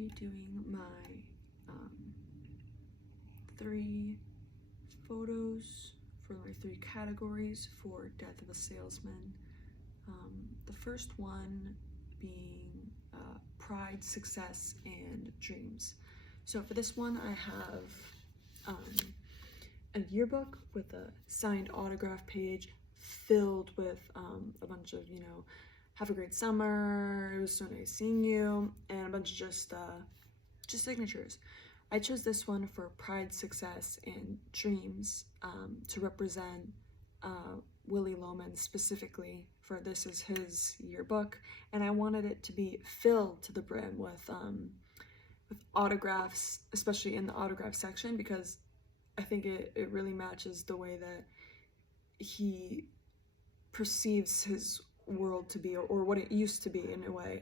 be doing my 3 photos for my 3 categories for Death of a Salesman. The first one being pride, success, and dreams. So for this one, I have a yearbook with a signed autograph page filled with a bunch of, have a great summer, it was so nice seeing you, and a bunch of just signatures. I chose this one for pride, success, and dreams to represent Willie Loman specifically, for this is his yearbook, and I wanted it to be filled to the brim with autographs, especially in the autograph section, because I think it really matches the way that he perceives his world to be, or what it used to be in a way,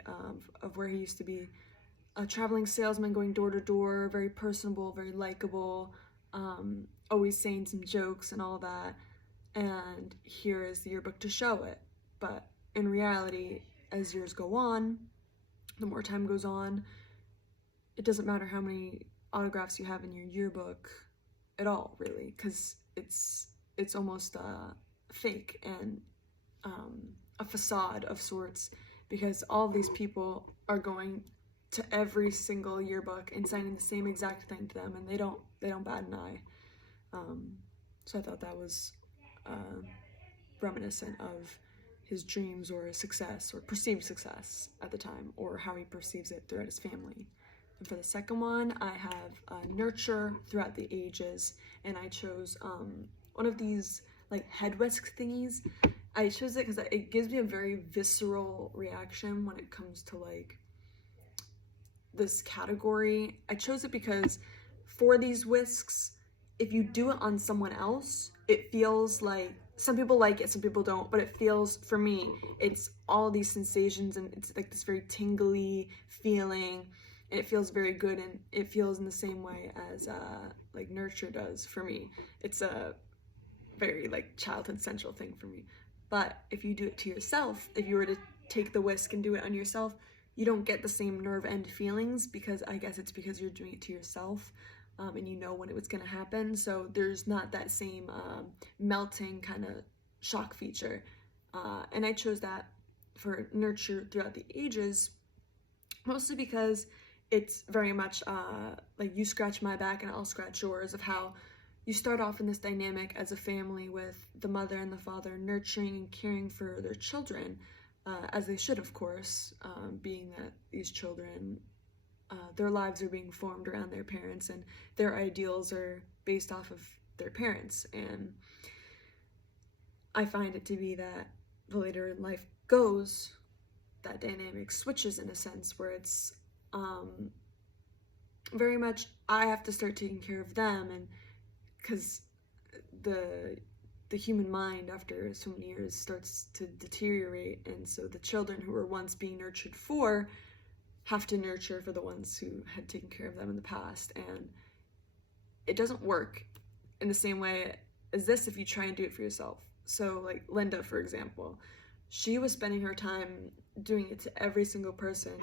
of where he used to be a traveling salesman going door to door, very personable, very likable, always saying some jokes and all that, and here is the yearbook to show it. But in reality, as years go on, the more time goes on, it doesn't matter how many autographs you have in your yearbook at all, really, because it's almost fake and a facade of sorts, because all of these people are going to every single yearbook and signing the same exact thing to them, and they don't bat an eye. So I thought that was reminiscent of his dreams or success or perceived success at the time, or how he perceives it throughout his family. And for the second one, I have nurture throughout the ages, and I chose one of these like head whisk thingies. I chose it because it gives me a very visceral reaction when it comes to like this category. I chose it because for these whisks, if you do it on someone else, it feels like, some people like it, some people don't, but it feels, for me, it's all these sensations, and it's like this very tingly feeling, and it feels very good, and it feels in the same way as like nurture does for me. It's a very like childhood central thing for me. But if you do it to yourself, if you were to take the whisk and do it on yourself, you don't get the same nerve end feelings, because I guess it's because you're doing it to yourself, and you know when it was going to happen, so there's not that same melting kind of shock feature. And I chose that for nurture throughout the ages, mostly because it's very much like you scratch my back and I'll scratch yours, of how you start off in this dynamic as a family with the mother and the father nurturing and caring for their children, as they should, of course, being that these children, their lives are being formed around their parents, and their ideals are based off of their parents. And I find it to be that the later life goes, that dynamic switches in a sense, where it's very much I have to start taking care of them, and because the human mind after so many years starts to deteriorate, and so the children who were once being nurtured for have to nurture for the ones who had taken care of them in the past. And it doesn't work in the same way as this if you try and do it for yourself. So like Linda, for example, she was spending her time doing it to every single person,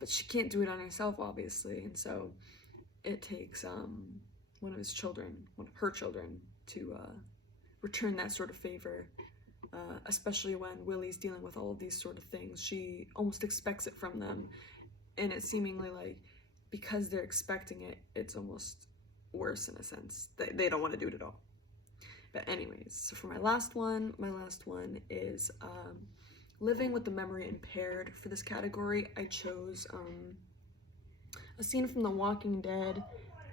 but she can't do it on herself, obviously, and so it takes one of her children, to return that sort of favor, especially when Willie's dealing with all of these sort of things. She almost expects it from them, and it's seemingly like, because they're expecting it, it's almost worse in a sense. They don't want to do it at all. But anyways, so for my last one is living with the memory impaired. For this category, I chose a scene from The Walking Dead.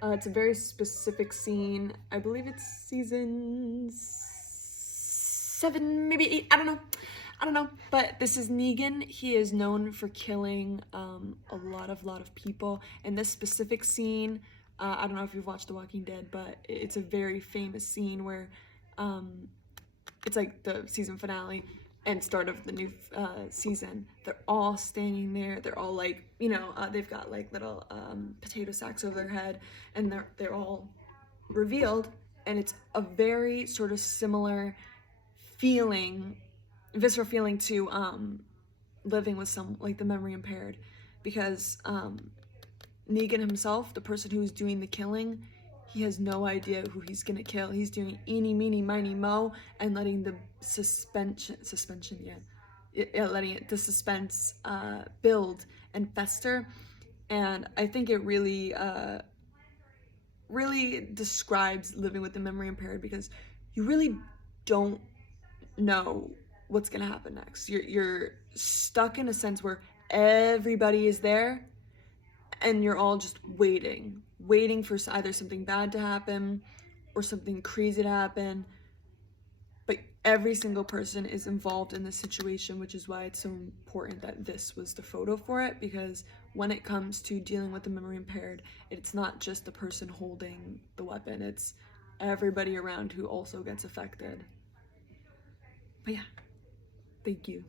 It's a very specific scene. I believe it's season 7, maybe 8, I don't know, but this is Negan. He is known for killing a lot of people, and this specific scene, I don't know if you've watched The Walking Dead, but it's a very famous scene where it's like the season finale and start of the new season. They're all standing there, they're all like, they've got like little potato sacks over their head, and they're all revealed, and it's a very sort of similar feeling, visceral feeling to living with some, like, the memory impaired, because Negan himself, the person who's doing the killing, he has no idea who he's gonna kill. He's doing eeny, meeny, miny, mo, and letting the the suspense build and fester. And I think it really, really describes living with the memory impaired, because you really don't know what's gonna happen next. You're stuck in a sense where everybody is there, and you're all just waiting for either something bad to happen or something crazy to happen. But every single person is involved in this situation, which is why it's so important that this was the photo for it, because when it comes to dealing with the memory impaired, it's not just the person holding the weapon, it's everybody around who also gets affected. But yeah, thank you.